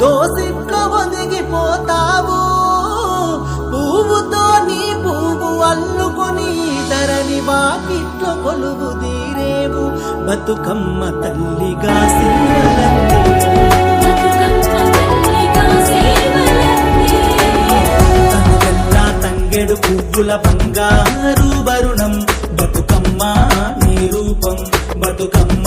చేతుల దోసిట్లో ఒదిగిపోతావు పువ్వుతో నీ పువ్వు అల్లుకొని ధరని వాకిట్లో కొలువు తీరేవు. బతుకమ్మ తల్లిగా సింగలందే తంగెడు పువ్వుల బంగారు వరుణం బతుకమ్మ నీ రూపం బతుకమ్మ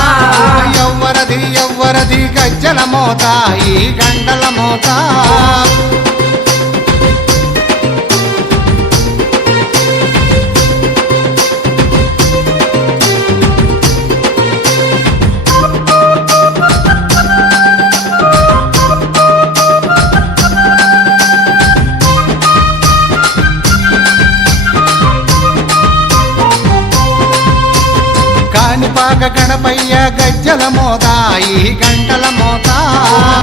గజ్జల మోత ఈ గంటల మోత. కాణిపాక గణపయ్య గజ్జల మోత ఈ గంటల మోత.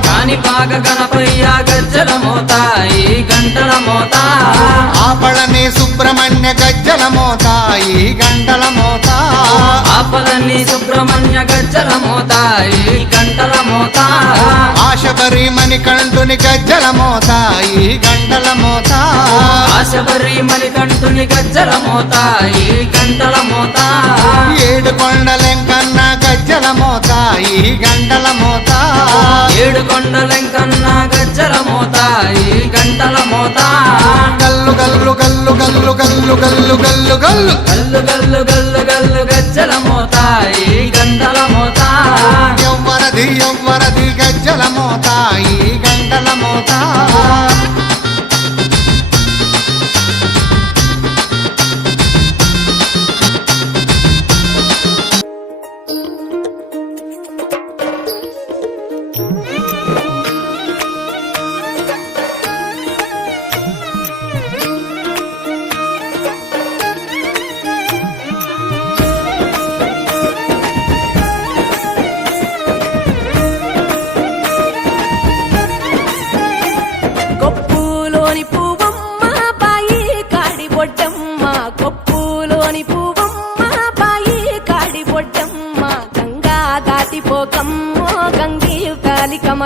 కాణిపాక గణపయ్య గజ్జల మోత ఈ గంటల మోత. ఆపళని సుబ్రహ్మణ్య గజ్జల మోత ఈ గంటల మోత. ఆపలన్నీ సుబ్రహ్మణ్య గజ్జల మోత ఈ గంటల మోత ఆశబరి మణికంఠుని గజ్జల మోత ఈ గంటల మోత ఆశబరి మణికంఠుని గజ్జల మోత ఈ గంటల మోత ఏడు కొండలెంకన్న గజ్జల మోత ఈ గంటల మోత ఏడు కొండలెంకన్న గజ్జల మోత ఈ గంటల మోత గల్లు గల్లు గల్లు గల్లు గల్లు గల్లు గల్లు గల్లు గల్లు గల్లు గల్లు గల్లు గజ్జల మోత ఈ గంటల మోత ఎవ్వరది ఎవ్వరది గజ్జల మోత ఈ గంటల మోత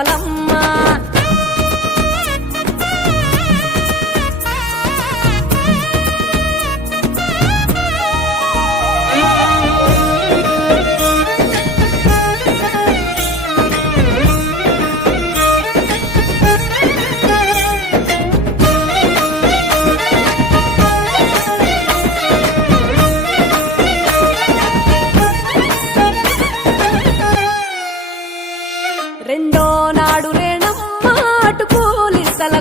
కమలమ్మ. రెండో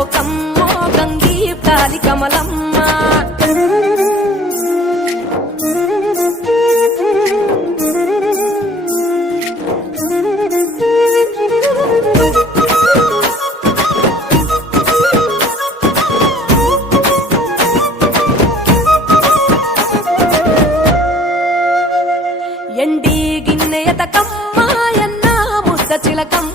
లోకం మోకం దీప్తాది కమలమ్మ. ఎండి గిన్నె ఎతకమ్మాయన్న ముద్ద చిలకమ్మ.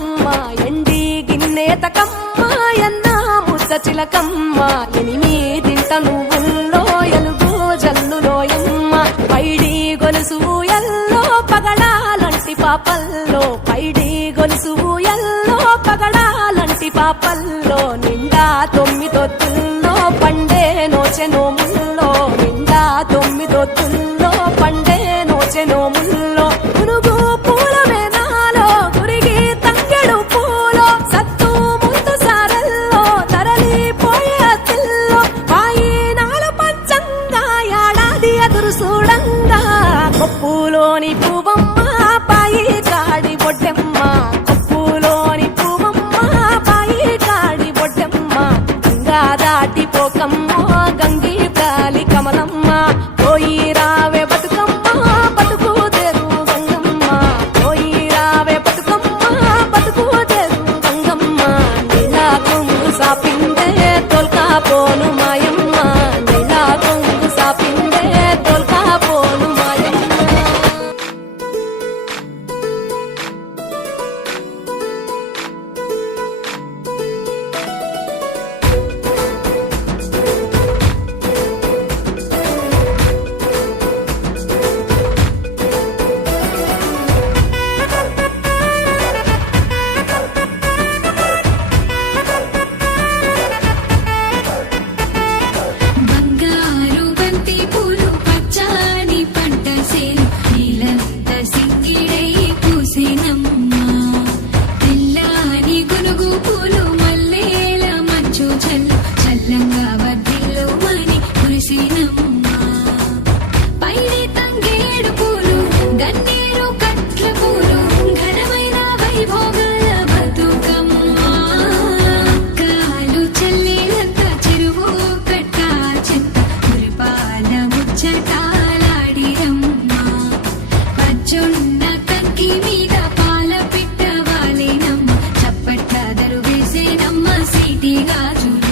తిలకమ్మ ఎనిమిదింట నువ్వుల్లో ఎలుగు జల్లులోయమ్మ పైడి గొలుసు ఎల్లో పగడాలంటి పాపల్లో. పైడి గొలుసు ఎల్లో పగడాలంటి పాపల్లో. నిండా తొమ్మిదొత్తుల్లో పండే నోచె నోముల్లో. నిండా తొమ్మిదొత్తుల్లో పండే నోచె నీటిగా చూడు